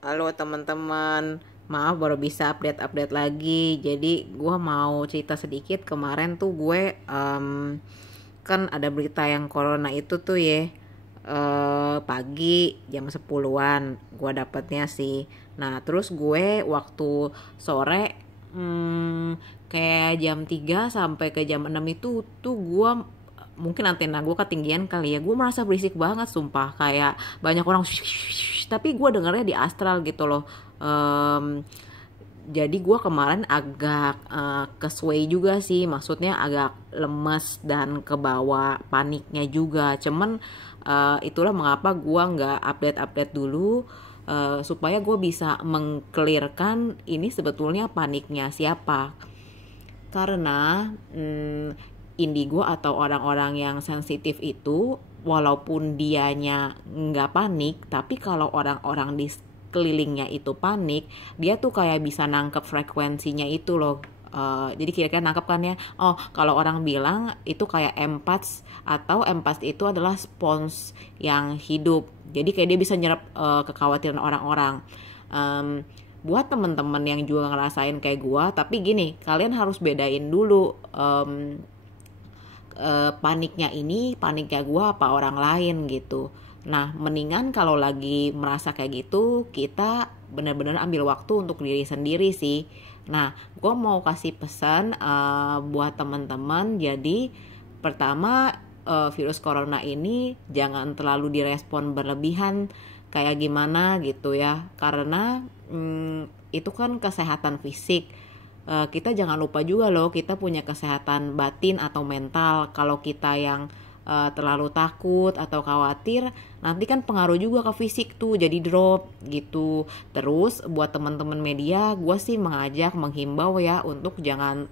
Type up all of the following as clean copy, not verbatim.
Halo teman-teman, maaf baru bisa update-update lagi. Jadi gue mau cerita sedikit. Kemarin tuh gue kan ada berita yang corona itu tuh ya, pagi jam 10-an gue dapetnya sih. Nah terus gue waktu sore, kayak jam 3 sampai ke jam 6 itu tuh gue, mungkin antena gue ketinggian kali ya, gue merasa berisik banget sumpah, kayak banyak orang tapi gue dengernya di astral gitu loh. Jadi gue kemarin agak kesway juga sih, maksudnya agak lemes dan kebawa paniknya juga. Cuman itulah mengapa gue nggak update dulu, supaya gue bisa mengklirkan ini sebetulnya paniknya siapa. Karena indigo atau orang-orang yang sensitif itu, walaupun dianya nggak panik, tapi kalau orang-orang di kelilingnya itu panik, dia tuh kayak bisa nangkep frekuensinya itu loh. Jadi kira-kira nangkep kan ya. Oh, kalau orang bilang itu kayak empath, atau empath itu adalah spons yang hidup. Jadi kayak dia bisa nyerap kekhawatiran orang-orang. Buat temen-temen yang juga ngerasain kayak gua, tapi gini, kalian harus bedain dulu, paniknya gua apa orang lain gitu. Nah mendingan kalau lagi merasa kayak gitu, kita benar-benar ambil waktu untuk diri sendiri sih. Nah gua mau kasih pesan buat teman-teman. Jadi pertama, virus corona ini jangan terlalu direspon berlebihan kayak gimana gitu ya, karena itu kan kesehatan fisik. Kita jangan lupa juga loh, kita punya kesehatan batin atau mental. Kalau kita yang terlalu takut atau khawatir, nanti kan pengaruh juga ke fisik tuh, jadi drop gitu. Terus buat teman-teman media, gue sih menghimbau ya untuk jangan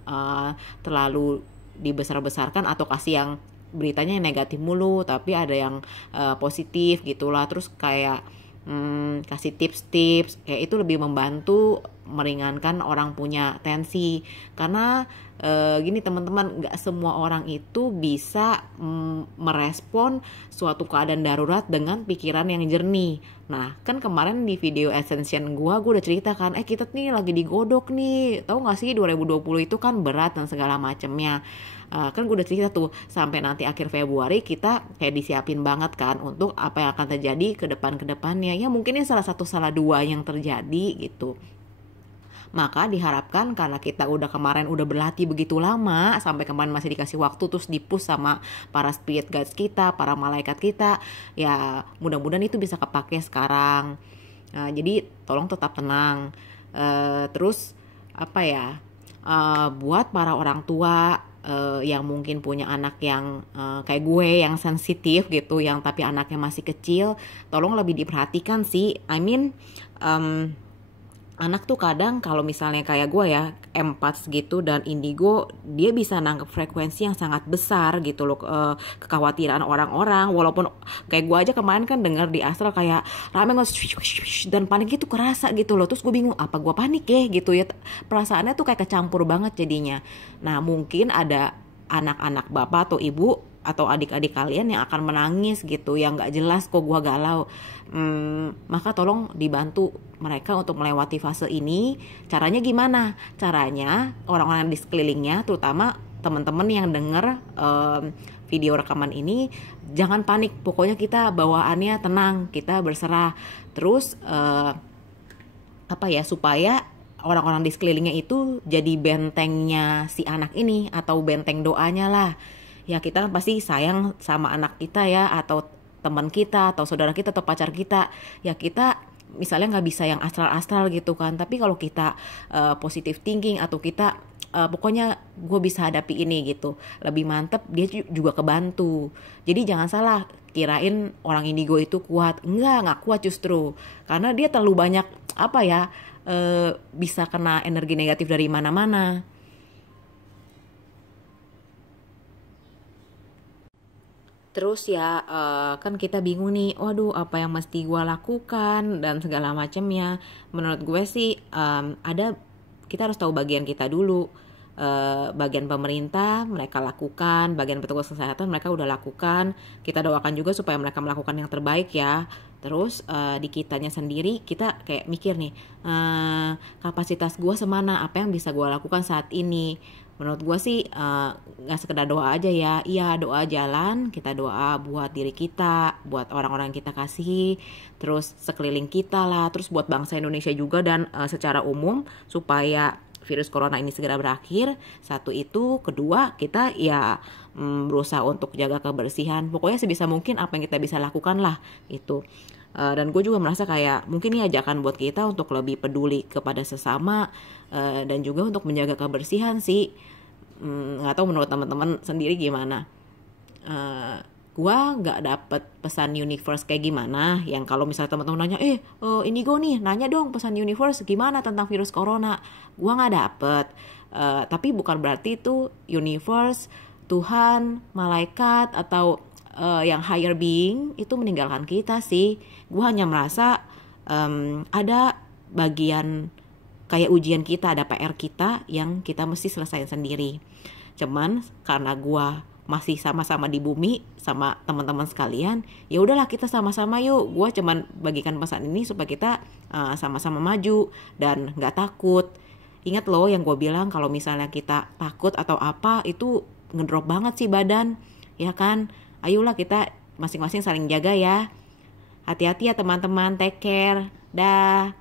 terlalu dibesar-besarkan atau kasih yang beritanya yang negatif mulu, tapi ada yang positif gitulah. Terus kayak kasih tips-tips kayak itu lebih membantu meringankan orang punya tensi. Karena gini teman-teman, nggak semua orang itu bisa merespon suatu keadaan darurat dengan pikiran yang jernih. Nah kan kemarin di video Ascension gue udah cerita kan, kita nih lagi digodok nih, tahu nggak sih 2020 itu kan berat dan segala macemnya. Kan gue udah cerita tuh, sampai nanti akhir Februari kita kayak disiapin banget kan untuk apa yang akan terjadi ke depannya. Ya mungkin ini salah satu salah dua yang terjadi gitu. Maka diharapkan karena kita kemarin udah berlatih begitu lama, sampai kemarin masih dikasih waktu, terus dipush sama para spirit guides kita, para malaikat kita, ya mudah-mudahan itu bisa kepake sekarang. Jadi tolong tetap tenang. Terus apa ya, buat para orang tua yang mungkin punya anak yang kayak gue yang sensitif gitu, yang tapi anaknya masih kecil, tolong lebih diperhatikan sih. Anak tuh kadang kalau misalnya kayak gue ya, empath gitu dan indigo, dia bisa nangkep frekuensi yang sangat besar gitu loh, kekhawatiran orang-orang. Walaupun kayak gue aja kemarin kan dengar di astral kayak rame dan panik itu kerasa gitu loh. Terus gue bingung, apa gue panik ya gitu ya, perasaannya tuh kayak kecampur banget jadinya. Nah mungkin ada anak-anak bapak atau ibu atau adik-adik kalian yang akan menangis gitu, yang nggak jelas kok gua galau. Maka tolong dibantu mereka untuk melewati fase ini. Caranya gimana? Caranya orang-orang di sekelilingnya, terutama teman-teman yang denger video rekaman ini, jangan panik. Pokoknya kita bawaannya tenang, kita berserah. Terus apa ya, supaya orang-orang di sekelilingnya itu jadi bentengnya si anak ini, atau benteng doanya lah. Ya kita kan pasti sayang sama anak kita ya, atau teman kita, atau saudara kita, atau pacar kita. Ya kita misalnya nggak bisa yang astral-astral gitu kan, tapi kalau kita positive thinking, atau kita pokoknya gue bisa hadapi ini gitu, lebih mantep, dia juga kebantu. Jadi jangan salah kirain orang indigo itu kuat, nggak kuat justru, karena dia terlalu banyak apa ya, bisa kena energi negatif dari mana-mana. Terus ya kan kita bingung nih, waduh apa yang mesti gue lakukan dan segala macamnya. Menurut gue sih kita harus tahu bagian kita dulu. Bagian pemerintah mereka lakukan, bagian petugas kesehatan mereka udah lakukan. Kita doakan juga supaya mereka melakukan yang terbaik ya. Terus di kitanya sendiri kita kayak mikir nih, kapasitas gue semana, apa yang bisa gue lakukan saat ini. Menurut gue sih gak sekedar doa aja ya. Iya, doa jalan, kita doa buat diri kita, buat orang-orang yang kita kasihi, terus sekeliling kita lah, terus buat bangsa Indonesia juga dan secara umum supaya virus corona ini segera berakhir. Satu itu, kedua kita ya berusaha untuk jaga kebersihan. Pokoknya sebisa mungkin apa yang kita bisa lakukan lah itu. Dan gue juga merasa kayak mungkin ini ajakan buat kita untuk lebih peduli kepada sesama, dan juga untuk menjaga kebersihan sih. Nggak tahu menurut teman-teman sendiri gimana. Gua nggak dapet pesan universe kayak gimana yang kalau misalnya teman-teman nanya Indigo nih nanya dong pesan universe gimana tentang virus corona. Gua nggak dapet. Tapi bukan berarti itu universe, Tuhan, malaikat atau yang higher being itu meninggalkan kita sih. Gue hanya merasa ada bagian kayak ujian kita, ada PR kita yang kita mesti selesaiin sendiri. Cuman karena gue masih sama-sama di bumi sama teman-teman sekalian, ya udahlah kita sama-sama yuk. Gue cuman bagikan pesan ini supaya kita sama-sama maju dan nggak takut. Ingat loh yang gue bilang kalau misalnya kita takut atau apa itu ngedrop banget sih badan, ya kan? Ayolah kita masing-masing saling jaga ya. Hati-hati ya teman-teman, take care. Dah.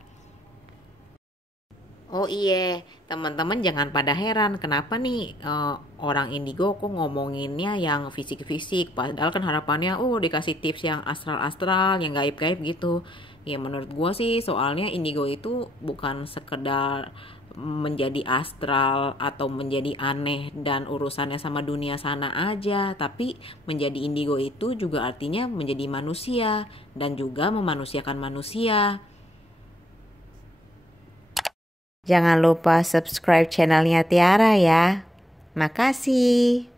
Oh iya, teman-teman jangan pada heran kenapa nih orang indigo kok ngomonginnya yang fisik-fisik. Padahal kan harapannya dikasih tips yang astral-astral, yang gaib-gaib gitu. Ya menurut gua sih soalnya indigo itu bukan sekedar menjadi astral atau menjadi aneh dan urusannya sama dunia sana aja, tapi menjadi indigo itu juga artinya menjadi manusia dan juga memanusiakan manusia. Jangan lupa subscribe channelnya Tiara ya. Makasih.